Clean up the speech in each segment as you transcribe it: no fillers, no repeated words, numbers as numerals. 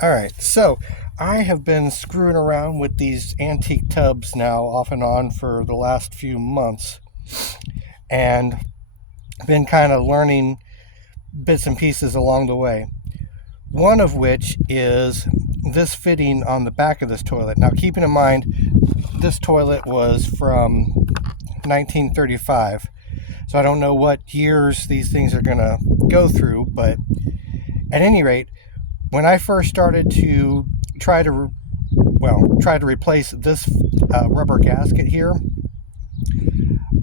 Alright, so I have been screwing around with these antique tubs now off and on for the last few months, and been kind of learning bits and pieces along the way. One of which is this fitting on the back of this toilet. Now, keeping in mind, this toilet was from 1935, so I don't know what years these things are going to go through, but at any rate, when I first started to try to replace this rubber gasket here,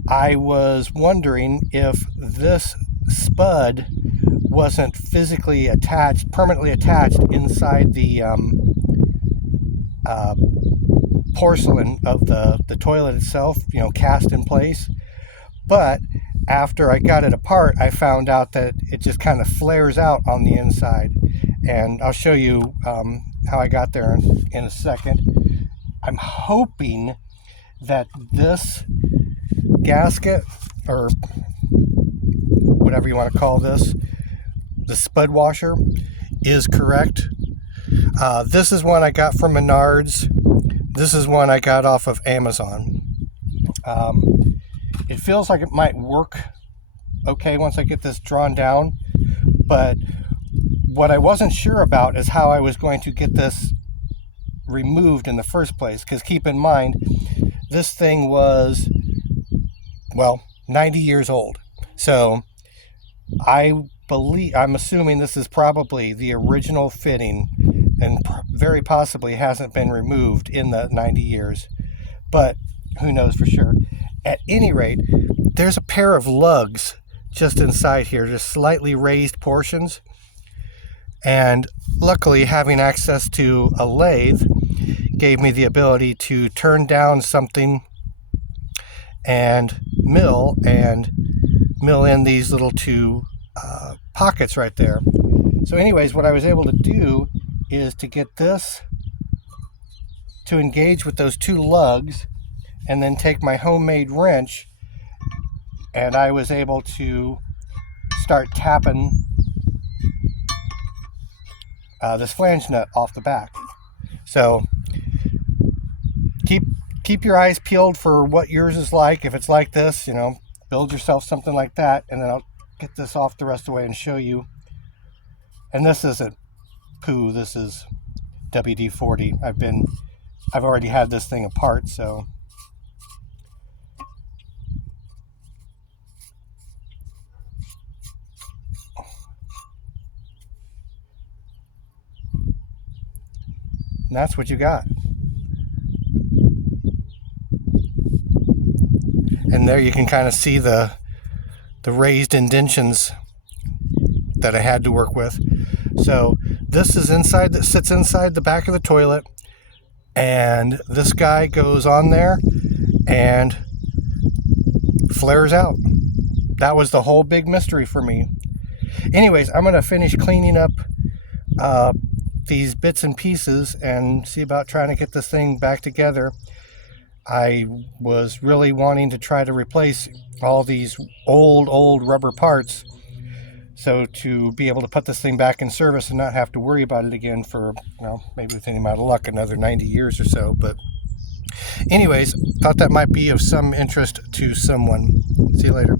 I was wondering if this spud wasn't physically attached, permanently attached inside the porcelain of the toilet itself, cast in place. But after I got it apart, I found out that it just kind of flares out on the inside. And I'll show you how I got there in a second. I'm hoping that this gasket, or whatever you want to call this, the spud washer, is correct. This is one I got from Menards. This is one I got off of Amazon. It feels like it might work okay once I get this drawn down, but what I wasn't sure about is how I was going to get this removed in the first place, because keep in mind, this thing was, 90 years old. So I'm assuming this is probably the original fitting, and very possibly hasn't been removed in the 90 years, but who knows for sure. At any rate, there's a pair of lugs just inside here, just slightly raised portions. And luckily, having access to a lathe gave me the ability to turn down something and mill in these little two pockets right there. So anyways, what I was able to do is to get this to engage with those two lugs, and then take my homemade wrench, and I was able to start tapping this flange nut off the back. So keep your eyes peeled for what yours is like. If it's like this, build yourself something like that, and then I'll get this off the rest of the way and show you. And this isn't poo, this is WD-40. I've already had this thing apart, so and that's what you got. And there you can kind of see the raised indentions that I had to work with. So this is sits inside the back of the toilet, and this guy goes on there and flares out. That was the whole big mystery for me. Anyways, I'm going to finish cleaning up these bits and pieces and see about trying to get this thing back together. I was really wanting to try to replace all these old rubber parts, so to be able to put this thing back in service and not have to worry about it again for, maybe with any amount of luck, another 90 years or so. But anyways, thought that might be of some interest to someone. See you later.